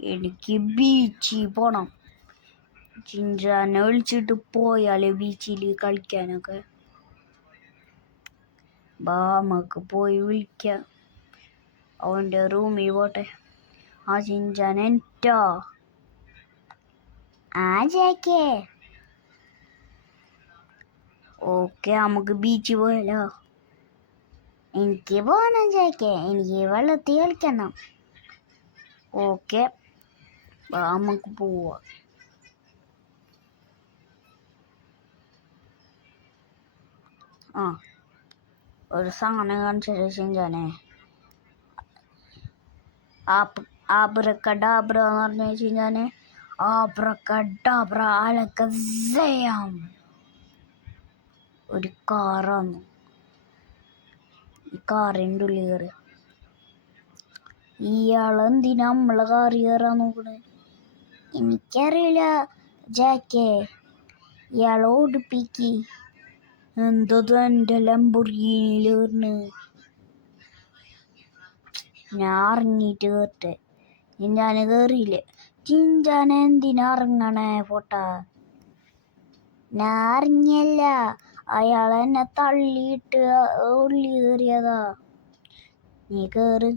എനിക്ക് ബീച്ചിൽ പോണം. ചിഞ്ചാനെ വിളിച്ചിട്ട് പോയാലേ ബീച്ചിൽ കളിക്കാനൊക്കെ. ബാ നമുക്ക് പോയി വിളിക്കാം. അവൻ്റെ റൂമിൽ പോട്ടെ. ആ ചിഞ്ചാൻ എനിറ്റാ. ആ ജാക്കേ. ഓക്കെ, നമുക്ക് ബീച്ചിൽ പോയാലോ? എനിക്ക് പോകണം ജാക്കേ. എനിക്ക് വെള്ളത്തിൽ കളിക്കണം. ഓക്കെ, നമുക്ക് പോവാം. ആ, ഒരു സാധനം കാണിച്ചു ചിഞ്ചാനെ. ആബ്രക്കഡാബ്ര എന്ന് പറഞ്ഞു ചിഞ്ചാനെ. ആബ്രക്കഡാബ്ര അലക്കസയാം. ഒരു കാറാണ്. ഈ കാറിൻ്റെ ഉള്ളിൽ കയറി. ഇയാളെന്തിനാ നമ്മളെ കാറി കയറാൻ നോക്കണേ? എനിക്കറിയില്ല ജാക്കേ. ഇയാളെ ഓടിപ്പിക്ക്. എന്തത് എൻ്റെ ലംബോർഗിനിയിൽ കയറണ്? ഞാൻ ഇറങ്ങിയിട്ട് കയറട്ടെ. ചിഞ്ചാൻ കയറിയില്ലേ? ചിഞ്ചാൻ എന്തിനാ ഇറങ്ങണേ പൊട്ടാ? ഞാൻ ഇറങ്ങിയല്ല, അയാൾ എന്നെ തള്ളിയിട്ട് ഉള്ളി കയറിയതാ. നീ കയറ്.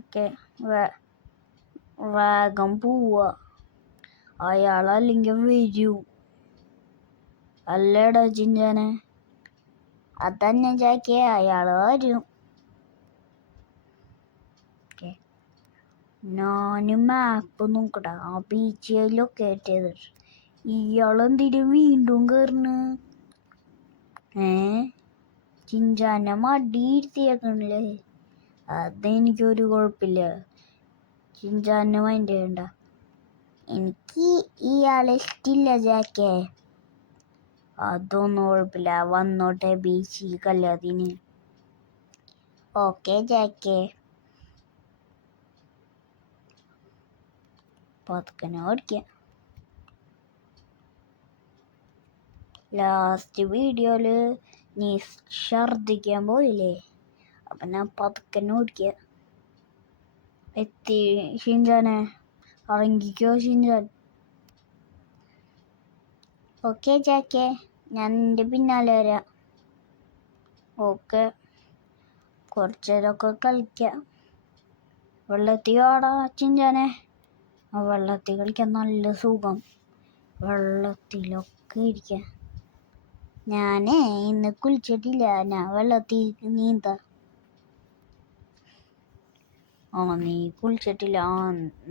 ഓക്കെ, വേഗം പോവാ. അയാളല്ലെങ്കിൽ വരൂ. അല്ലേടാ ചിഞ്ചാനെ? അതന്നെ ജാക്കേ, അയാൾ വരും. ഞാനും മാപ്പ് നോക്കട്ടെ. ആ ബീച്ച് ലൊക്കേറ്റ് ചെയ്തിട്ട്. ഇയാളെന്തിനും വീണ്ടും കയറണ്? ചിഞ്ചാനെ മടി ഇരുത്തിയേക്കണില്ലേ? അതെനിക്കൊരു കുഴപ്പമില്ല. ചിഞ്ചാനെ മൈൻഡ് ചെയ്യണ്ട. എനിക്ക് ഇയാളെ ഇഷ്ടമില്ല ജാക്കേ. അതൊന്നും കുഴപ്പമില്ല, വന്നോട്ടെ ബീച്ചിൽ കല്യാണത്തിന്. ഓക്കെ ജാക്കേ. പതുക്കനെ ഓടിക്കാം. ലാസ്റ്റ് വീഡിയോയില് നീ ഛർദിക്കാൻ പോയില്ലേ? അപ്പം ഞാൻ പതുക്കനെ ഓടിക്കുക. എത്തി ഷിൻജാനെ. ഇറങ്ങിക്കോ ഷിൻജാൻ. ഓക്കെ ജാക്കേ, ഞാൻ നിൻ്റെ പിന്നാലെ വരാം. ഓക്കെ, കുറച്ച് നേരമൊക്കെ കളിക്കാം. വെള്ളത്തിൽ ആടാ ചിഞ്ചാനെ. ആ വെള്ളത്തിൽ കളിക്കാൻ നല്ല സുഖം. വെള്ളത്തിലൊക്കെ ഇരിക്കാം. ഞാനേ ഇന്ന് കുളിച്ചിട്ടില്ല. ഞാൻ വെള്ളത്തിൽ നീന്താ. നീ കുളിച്ചിട്ടില്ല?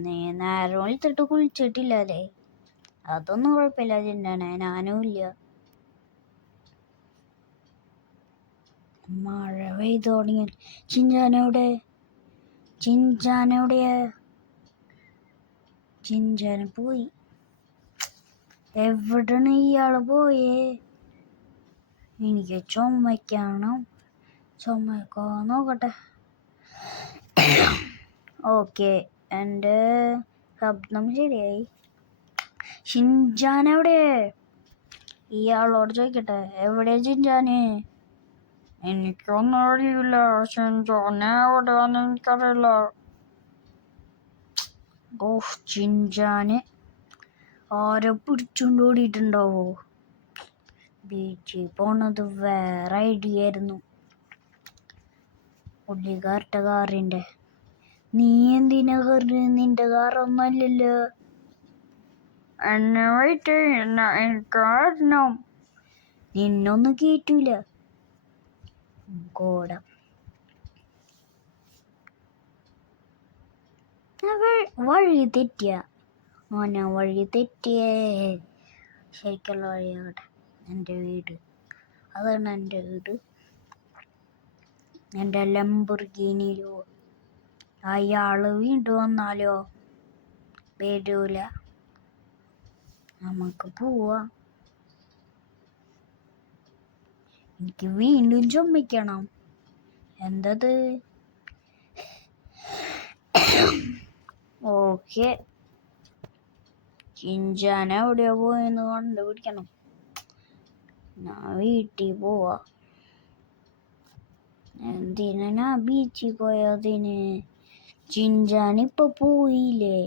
നീ നേരം വിളിച്ചിട്ട് കുളിച്ചിട്ടില്ല അല്ലേ? അതൊന്നും കുഴപ്പമില്ല ചിഞ്ചാനെ, ഞാനും ഇല്ല. മഴ പെയ്തു തുടങ്ങി. ചിഞ്ചാനെവിടെ? ചിഞ്ചാനെവിടെയാ? ചിഞ്ചാന് പോയി. എവിടെയാണ് ഇയാള് പോയേ? എനിക്ക് ചുമക്കണം. ചുമക്കോ നോക്കട്ടെ. ഓക്കെ, എൻ്റെ ശബ്ദം ശരിയായി. ചിഞ്ചാനെവിടെ? ഇയാളോട് ചോദിക്കട്ടെ, എവിടെ ചിഞ്ചാന്? എനിക്കൊന്നും അറിയില്ല. ചിഞ്ചാനെ എവിടെയാന്ന് എനിക്കറിയില്ല. ചിഞ്ചാന് ആരെ പിടിച്ചുകൊണ്ട് ഓടിയിട്ടുണ്ടാവോ? ബീച്ചിൽ പോണത് വേറെ ഐഡിയ ആയിരുന്നു. പുള്ളിക്കാരുടെ കാറിൻ്റെ. നീ എന്തിനാ കയറി? നിന്റെ കാറൊന്നും അല്ലല്ലോ. എന്നെ വെയിറ്റ് കാരണം നിന്നൊന്നും കേറ്റൂല. കോടം വഴി തെറ്റിയ. ഞാൻ വഴി തെറ്റിയേ. ശരിക്കുള്ള വഴിയാകട്ടെ. എൻ്റെ വീട്, അതാണ് എൻ്റെ വീട്. എൻ്റെ ലംബോർഗിനിയിലോ. അയാൾ വീണ്ടും വന്നാലോ? വരൂല. നമുക്ക് പോവാം. എനിക്ക് വീണ്ടും ചുമക്കണം. എന്തത്? ഓക്കെ, ചിഞ്ചാൻ എവിടെയോ പോയെന്ന് കണ്ടുപിടിക്കണം. ഞാൻ വീട്ടിൽ പോവാ. എന്തിനാ ബീച്ചിൽ പോയതിന്? ചിഞ്ചാൻ ഇപ്പൊ പോയില്ലേ?